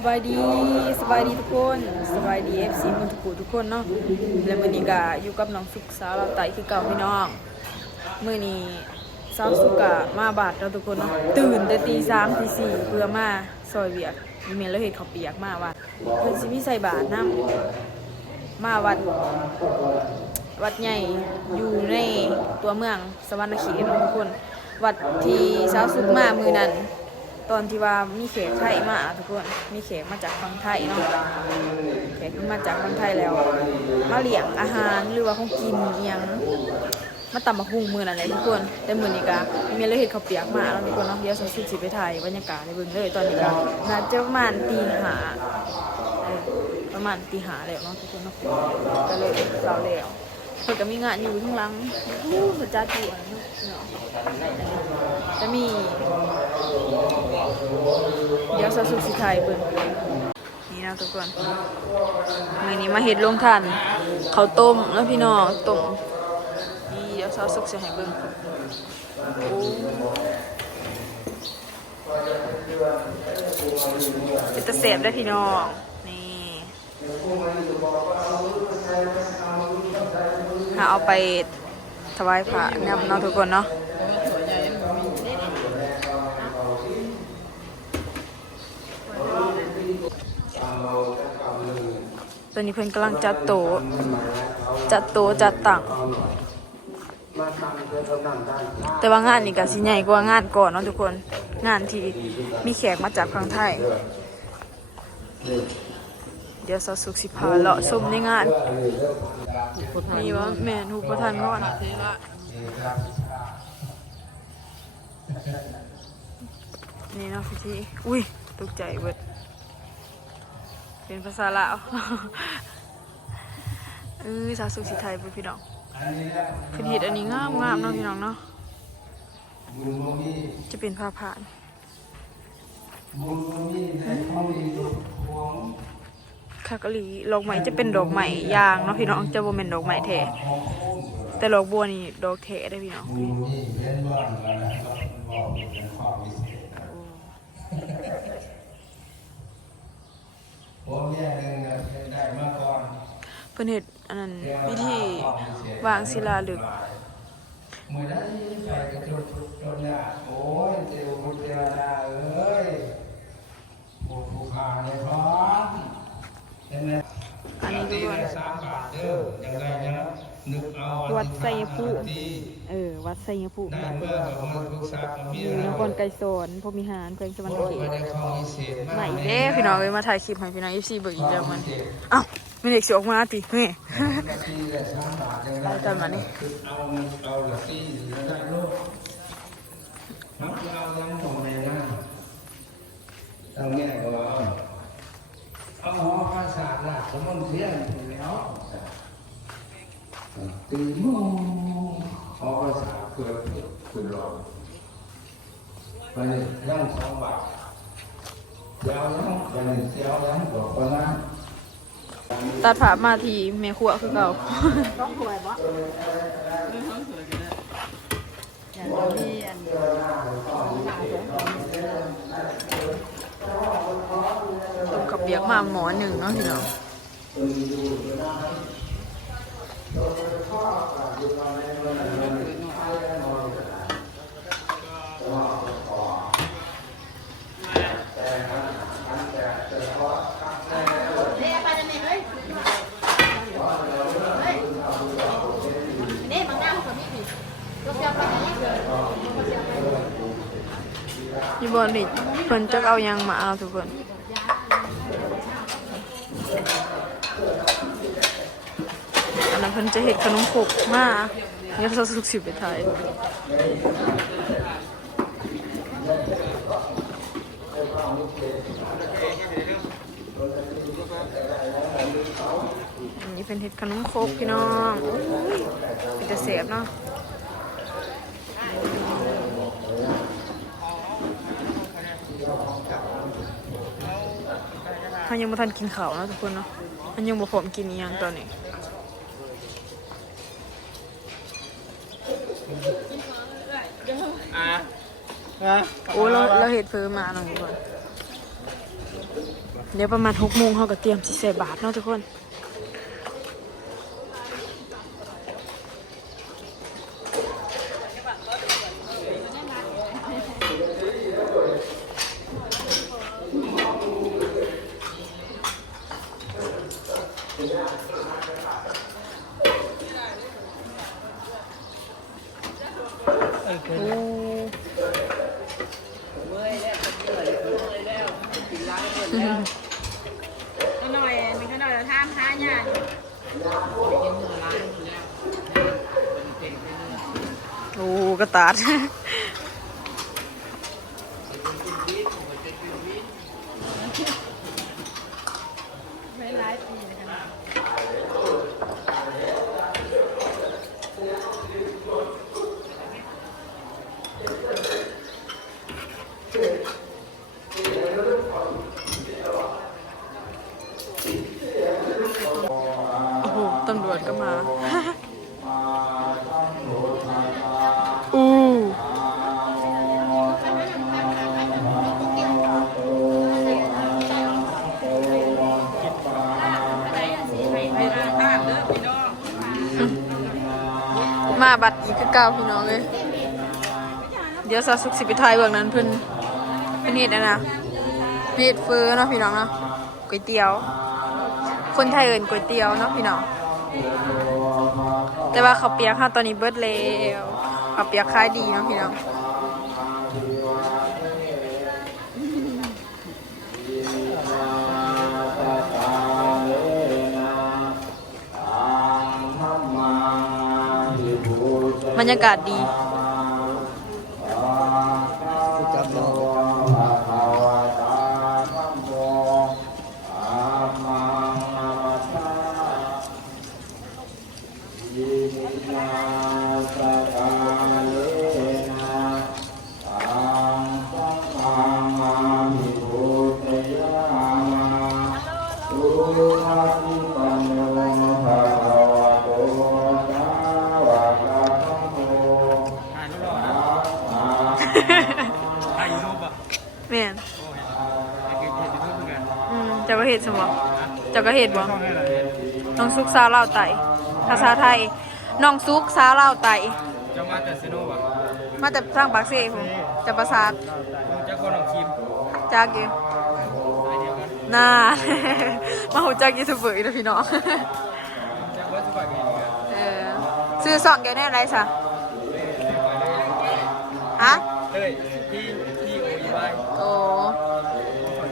สบายดีสบายดีทุกคนสบายดีเอฟซีมันทุกคนเนาะแล้วมื้อนี้ก็อยู่กับน้องสุกสาวเราไต่คือเก่าพี่น้องมื้อนี้สาวสุกะมาบาดเราทุกคนเนาะตื่นแต่ตี 3 ตี 4เพื่อมาซอยเวียกมีเมนแล้วเห็ดข้าวเปียกมาว่าเพิ่นสิมีใส่บาตรนำมาวัดใหญ่อยู่ในตัวเมืองสวรรณเขตทุกคนวัดที่สาวสุกมามื้อนั้นตอนที่ว่ามีแขกไทยมาทุกคนมีแขกมาจากฝั่งไทยเนาะแขกมาจากฝั่งไทยแล้วมาเลี้ยงอาหารหรือว่าของกินอีหยังมาตำบักหุ่งมื้อนั่นแหละทุกคนแต่มื้อนี้ก็มีเลยเฮ็ดข้าวเปียกมาแล้วทุกคนเนาะเดี๋ยวสิไปถ่ายบรรยากาศให้เบิ่งเลยตอนนี้ก็น่าจะประมาณตี 5ประมาณตี 5แล้วเนาะทุกคนเนาะก็เลยเราแล้วเพิ่นก็มีงานอยู่ข้างหลังพระเจ้าจีนเนาะจะมีเดี๋ยวสุกสิถ่ายเบิ่งนี่นะทุกคนมื้อนี้มาเฮ็ดโรงทานข้าวต้มแล้วพี่น้องต้มนี่เดี๋ยวสุกสิให้เบิ่งโอ้เป็นตะแซ่บได้พี่น้องนี่หาเอาไปถวายพระนำเนาะทุกคนเนาะตอนนี้เพิ่นกำลังจัดโต๊ะจัดตั้งแต่ว่างานนี่ก็สิใหญ่กว่างานก่อนเนาะทุกคนงานที่มีแขกมาจากฝั่งไทยเดี๋ยวสาวสุกสิพาเลาะชมในงานมีว่าแม่นฮูกบ่ทันก่อนนี่เนาะพิธีอุ้ยตกใจเบิดเป็นภาษาลาวสาวสุกสิไทยพี่น้องเพิ่นเฮ็ดอันนี้งามเนาะพี่น้องเนาะจะเป็นผ้าผ่านคากะหลีดอกไม้จะเป็นดอกไม้ยางเนาะพี่น้องจะบ่แม่นดอกไม้แท้แต่ดอกบัวนี่ดอกแท้ได้พี่น้องเพิ่นเฮ็ดอันนั้นพิธีวางศิลาฤกษ์อันนี้ด้วยวัดไซยภูมิวัดไซยภูมิอยู่นครไกรสอนพรหมิหารแขวงสวรรณเขตมาอีกแล้วพี่น้องเลยมาถ่ายคลิปให้พี่น้อง FC เบิ่งอีกแล้วมันอ้าวมีเด็กสิออกมาติแม่ไปกันมานี่เอาหอภาษาหลักสมนเทียนแล้วตีโมหอภาษาเกิดหลอกไปย่าง2 บาทยาวยังไปเสียวยังบอกว่านั้นตัดภาพมาที่แม่ครัวคือเก่าต้องสวยบ่ต้มข้าวเปียกมาหมอหนึ่งเนาะพี่น้องอยู่บนนี่เพิ่นจะเอายังมาเอาทุกคนอันนั้นเพิ่นจะเห็ดขนมขบมาเนี่ยเขาสุกสิบไปไทยอันนี้เป็นเห็ดขนมขบพี่น้องเป็นจะเสียบเนาะเขายังไม่ทันกินข้าวนะทุกคนเนาะมันยังบ่พร้อมกินอีหยังตอนนี้โอ้เราเห็ดเพิ่มมาหน่อยก่อน เดี๋ยวประมาณ6 โมงเขาก็เตรียมสิใส่บาทเนาะทุกคนหน่อยมีขนมท่ามท้าหยาดโอ้กระตาดไม่ร้ายปีนะคะตำรวจก็มา มาบัดอีกคือเก่าพี่น้องเลยเดี๋ยวสาวสุขสิไปถ่ายเบื้องนั้นเพิ่นเฮ็ดนะเฮ็ดเฟอเนาะพี่น้องเนาะก๋วยเตี๋ยวคนไทยเอิ้นก๋วยเตี๋ยวเนาะพี่น้องแต่ว่าข้าวเปียกค่ะตอนนี้เบิดแล้วข้าวเปียกขายดีเนาะพี่น้องบรรยากาศดีแม่นเจ้าก็เห็ดสมองเจ้าก็เห็ดบ่น้องซุกซาเล่าไตภาษาไทยน้องซุกซาเล่าไตเจ้ามาแต่ซิโนบ่มาแต่ทางปากเซ่ผมจะประสาท เจ้าคนของทีม จากอยู่น่า มาหูจากยูทูบเบอร์อีกแล้วพี่น้อง เจ้าว่าสุภาพดี ซื้อ2แกแน่ไรซะฮะเต้ยที่โอ้ยบาย โอ้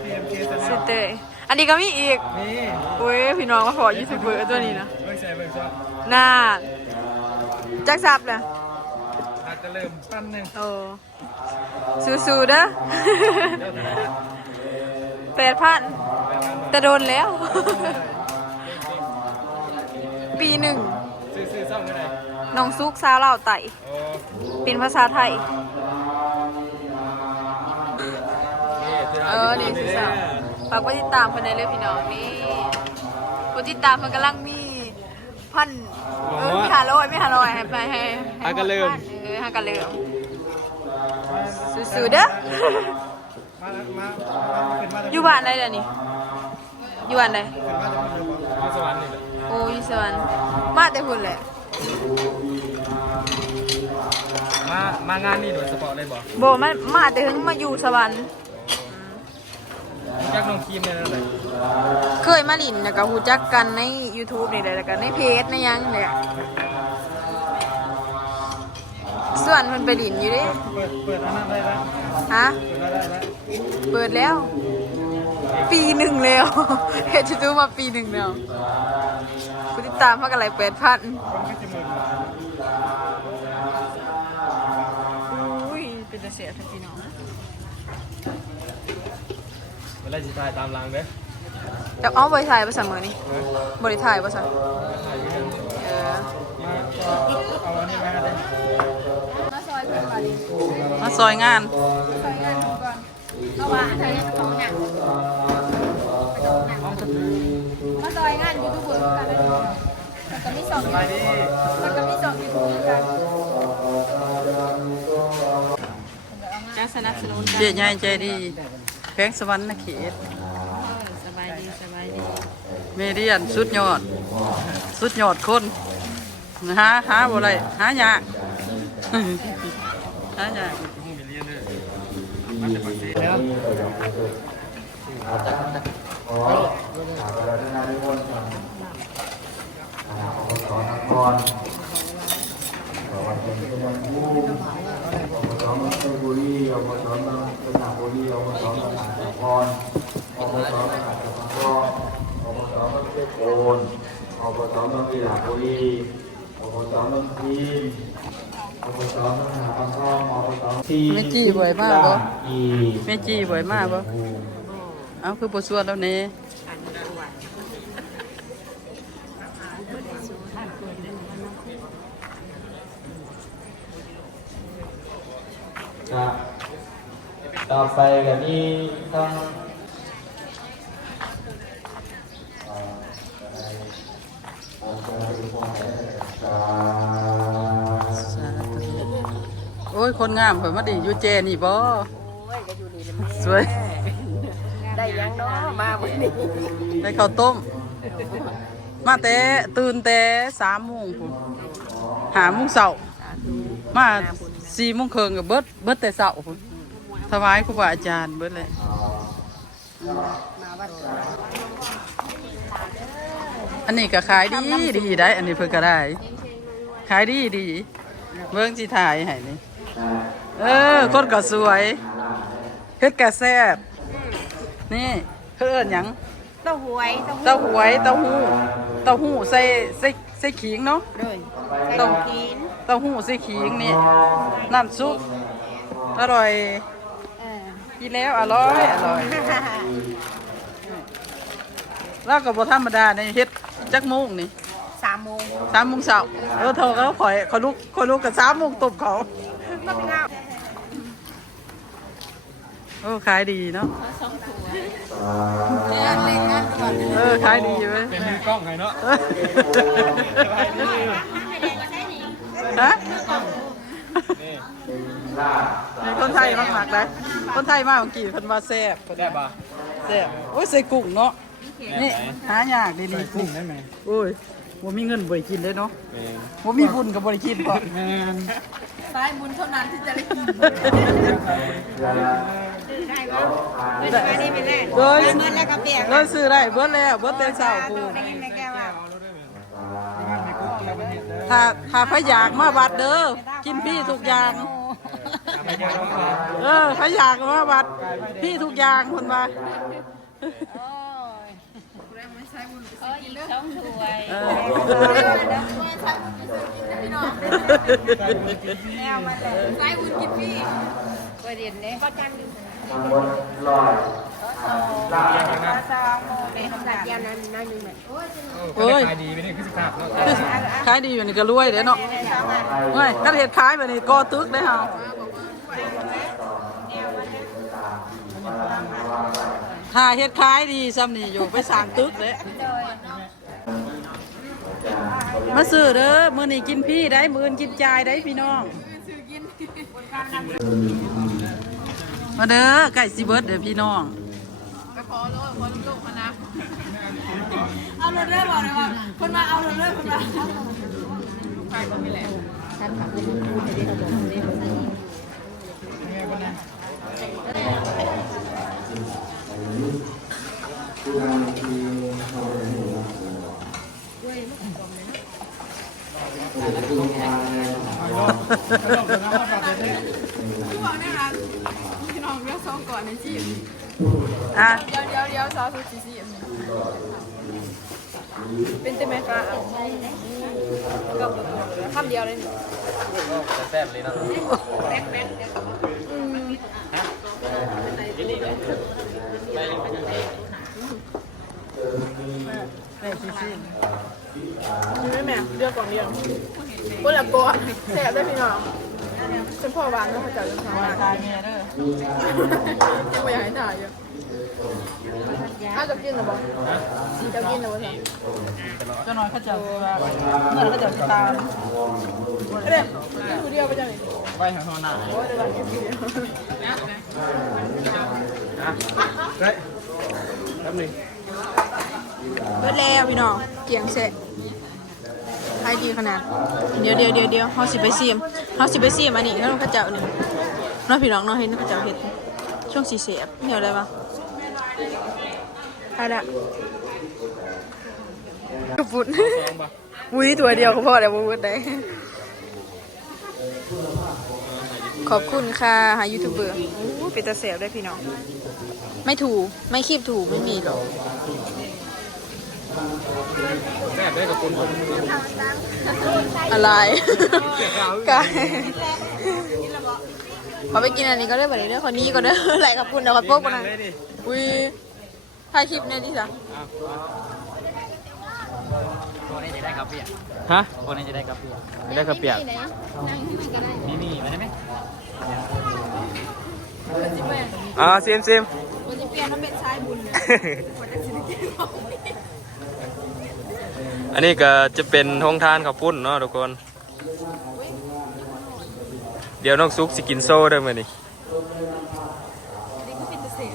ที่เอ็มเคส ซื้อเตยอันนี้ก็มีอีก นี่ โอ้ยพี่น้องมาขอยูทูบเบอร์ตัวนี้นะ เบิ่งใส่เบิ่งซ้อน น่าจักซับเลย อาจจะเริ่มปั้นหนึ่ง โอ้สู้ๆเด้อ 8,000แต่โดนแล้ว ปี1ซื้อซ่อมกันไหน น้องซุกซาวเล่าไต่ โอ้ เป็นภาษาไทยนี่คือสาวฝากไปติดตามคนในเรื่องพี่น้องนี่ผู้ติดตามมันกำลังมีพันมี500ไม่500ให้ไปให้ฮักกันเริ่มฮักกันเริ่มสู้ๆเด้ออยู่บ้านไหนเดี๋ยวนี้อยู่บ้านไหน มาสวรรค์นี่ โอ้ยสวรรค์มาแต่หุ่นแหละ มางานนี่โดยเฉพาะเลยบ่ โบมาแต่ถึงมาอยู่สวรรค์ จักน้องทีมเนี่ยนั่นแหละ เคยมาหลินแล้วก็รู้จักกันใน YouTube นี่แหละแล้วก็ในเพจในยังนี่แหละส่วนมันไปหลินอยู่ดิ เปิดอันนั้นได้แล้ว ฮะ เปิดได้แล้ว เปิดแล้ว ปี 1แล้ว เฮ็ด YouTube มาปี 1แล้วผู้ติดตามมากันหลาย 8,000 คนก็จะมึน อุ้ยเป็นตาเสียทันทีน้อง เวลาสิถ่ายตามหลังเด้อ จะเอาไปถ่ายภาษาเมือนี่บริถ่ายภาษา ถ่ายอยู่กัน เอาอันนี้มาเลย มาซอยเพื่อนก่อนดิ มาซอยงาน ซอยงานก่อนเอาว่าเธอเนี่ยของหนักมาซอยงานยูทูบเบอร์กันเลยมันก็มี2ยูทูบมันก็มี2ยูทูบกันจะสนับสนุน เจ๊ใหญ่ใจดีแพงสวรรค์นะเขต ายดีสบายดี เมเดียนสุดยอดคนหาบ่ไรหายากหายาก ห้องมีเรียนด้วยมาแต่ปากเสียแล้ว อาจารย์ขอเราได้นำนิมนต์อบตนครขอวันเป็นผู้อบตเมืองชลบุรีอบตเมืองสระบุรีอบตเมืองมหาสารคามอบตมหาสารคามอบตเมืองเพชรบูรณ์อบตเมืองสระบุรีอบตเมืองพีนอบตเมืองมหาสารคามอบตที แม่จี้บ่อยมากบ่ อี แม่จี้บ่อยมากบ่เอาคือบ่ส่วนแล้วนี่ ครับต่อไปกันนี้ต้องโอ้ยคนงามเพิ่นมาดิอยู่เจนี่บ่สวย ได้ยังเนาะมาวันนี้ ได้ข้าวต้ม มาแต่ตื่นแต่3 โมงพุ่น5 โมงเช้ามา4 โมงครึ่งก็เบิดแต่เช้าพุ่นถวายครูบาอาจารย์เบิดเลยอันนี้ก็ขายดีได้ อันนี้เพิ่นก็ได้ ขายดีเบิ่งสิถ่ายให้นี่คนก็สวยเฮ็ดก็แซ่บนี่เพิ่นเอิ้นหยัง เต้าหวย เต้าหวยเต้าหู้ใส่ขิงเนาะ เลย เต้าเต้าหู้ใส่ขิงนี่น้ำซุปอร่อยกินแล้วอร่อยแล้วก็บ่ธรรมดาในเฮ็ดจักโมงนี่ 3 โมง 3 โมงเช้าเท่าเขาขอยลุกกับ3 โมงตบเขาโอ้ขายดีเนาะขายดีอยู่เว้ย เป็นมือกล้องไงเนาะ ฮะ นี่ มีคนไทยมากๆเลยคนไทยมากเมื่อกี้เพิ่นว่าแซ่บ ได้ป่ะ แซ่บโอ้ยใส่กุ้งเนาะนี่หายากดีนี่ กุ้งได้ไหม โอ้ยบ่มีเงินบ่ได้กินเลยเนาะ เป็น บ่มีบุญก็บ่ได้กินพอ แมน สายบุญเท่านั้นที่จะได้กินได้ปะไม่ได้นี่เป็นแรก เลย เงินแล้วก็เปียก เลยซื้อได้เบิดแล้วเบิดแต่เช้ากู ได้ยินไหมแกว่า ถ้าพะอยากมาวัดเด้อกินพี่ทุกอย่างพะอยากมาวัดพี่ทุกอย่างเพิ่นว่า อีก2 ถ้วย เออ แนวมาเลยสายบุญกินพี่ประเด็นเนี่ยก็จังอยู่ ตำบลลอยลาด ในคำสั่งยานั้นน้อยนึงแบบ โอ้ยขายดีไปนี่คือสิบขาดเนาะ ขายดีอยู่นี่ก็รวยเด้เนาะเฮ้ยถ้าเฮ็ดขายแบบนี้ก็ตึกได้เฮาถ้าเฮ็ดขายดีซ้ำนี่อยู่ไปสร้างตึกเด้มาซื้อเด้อมื้อนี้กินพี่ได้มื้ออื่นกินจ่ายได้พี่น้องมาเด้อไก่สิเบิดเด้อพี่น้อง เอาเรื่อยๆบอกเลยว่าคนมาเอาเรื่อยๆคนมาพี่น้องเรียกซ้อมก่อนในจีบ อ่ะ เดี๋ยวซอสซูชิเป็นเต็มไหมคะกับคำเดียวเลย แซ่บเลยเนาะ แม่ชิชิ นี่แม่เลือกก่อนเดียวคนละตัวแซ่บได้พี่น้องฉันพ่อวานแล้วเขาจัดเป็นทาง มาตายเมียเด้อ ยังไม่อยากให้ถ่ายอยู่ถ้าจะกินหรือเปล่าจะกินหรือเปล่า เจ้าน้อยเขาจะว่าเมื่อเขาจะตาม เด็กกินคนเดียวไปจังเลย ไปทางโซนหน้า โอ้ยเดี๋ยวเรากินคนเดียว เฮ้ยแป๊บนึง เบิดแล้วพี่น้องเกียงเสร็จขายดีขนาดเดี๋ยวเฮาสิไปซีมอันนี้แล้วข้าเจ้านี่น้องพี่น้องน้องเห็นข้าเจ้าเฮ็ดช่วงสีเสียบเหี่ยวอะไรปะไปละกระปุนวุ้ยตัวเดียวก็พอแล้ววุ้ยได้ขอบคุณค่ะหายูทูบเบอร์โอ้เป็นตาเสียบได้พี่น้องไม่ถูไม่คีบถูไม่มีหรอก แซ่บได้กับคุณผม อะไรกันขอไปกินอันนี้ก็ได้แบบนี้ด้วยคนนี้ก็ได้ไหลกับคุณเดี๋ยวขอโป๊กกันนะอุ้ยถ่ายคลิปเนี่ยดิจ้ะ ตัวนี้จะได้ครับพี่ ฮะ ตัวนี้จะได้ครับพี่ ไม่ได้กระเปียก นี่มาได้ไหม ซิม วันจะเปลี่ยนน้ำเป็นชายบุญเลยวันจะสิริกินของ อันนี้ก็จะเป็นท้องทานข้าวปุ้นเนาะทุกคน เดี๋ยวน้องซุกสิกินโซ่ได้ไหมนี่ นี่ก็เป็นเศษ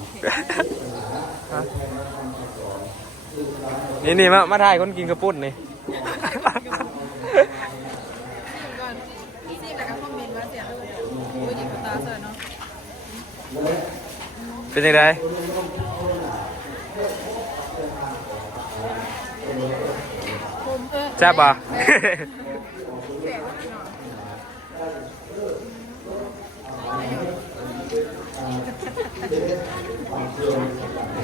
นี่มาถ่ายคนกินข้าวปุ้นนี่ ก่อนซีมแต่กับคอมเมนต์ว่าเสียวันนี้คุณตาเสิร์ฟเนาะ เป็นยังไงแซ่บป่ะ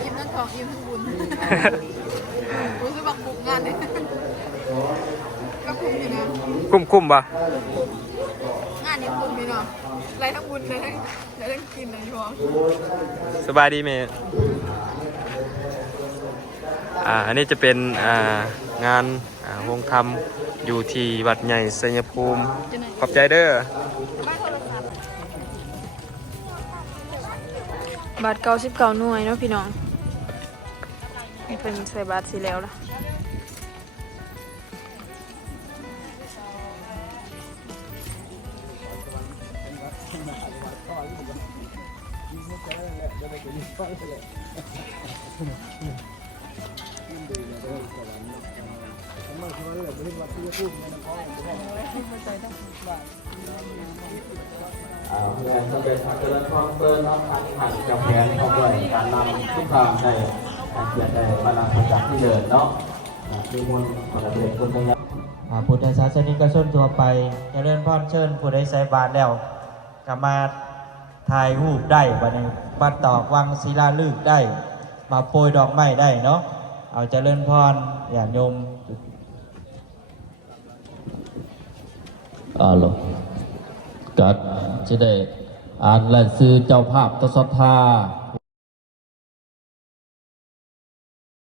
ยิ้มทั้งทองยิ้มทั้งบุญรู้สึกบักบุกงานเนี่ยก็คุ้มอยู่นะ คุ้มป่ะ งานนี้คุ้มพี่เนาะไรทั้งบุญเลยทั้งกินเลยพร้อม สบายดีไหมอันนี้จะเป็นงานวงธรรมอยู่ที่วัดใหญ่สัญภูมิขอบใจเด้อ บาท99หน่วยเนาะพี่น้องเป็นใส่บาทสีแล้วล่ะเพื่อนสำเร็จเจริญพรเปิดน้องขันขันกับแผนเข้าด้วยการนำทุกทางได้การเขียนได้มานาประจักษ์ที่เดินเนาะมีมวลประเด็นคนทั้งนั้น พุทธศาสนิกชนทั่วไปเจริญพรเชิญผู้ใดใส่บาตรแล้วก็มาถ่ายรูปได้บัดนี้มาตอกวังศิลาฤกษ์ได้ มาโปรยดอกไม้ได้เนาะเอาเจริญพรอย่าโยม หรอกัดจะได้อ่านรายชื่อเจ้าภาพทศทา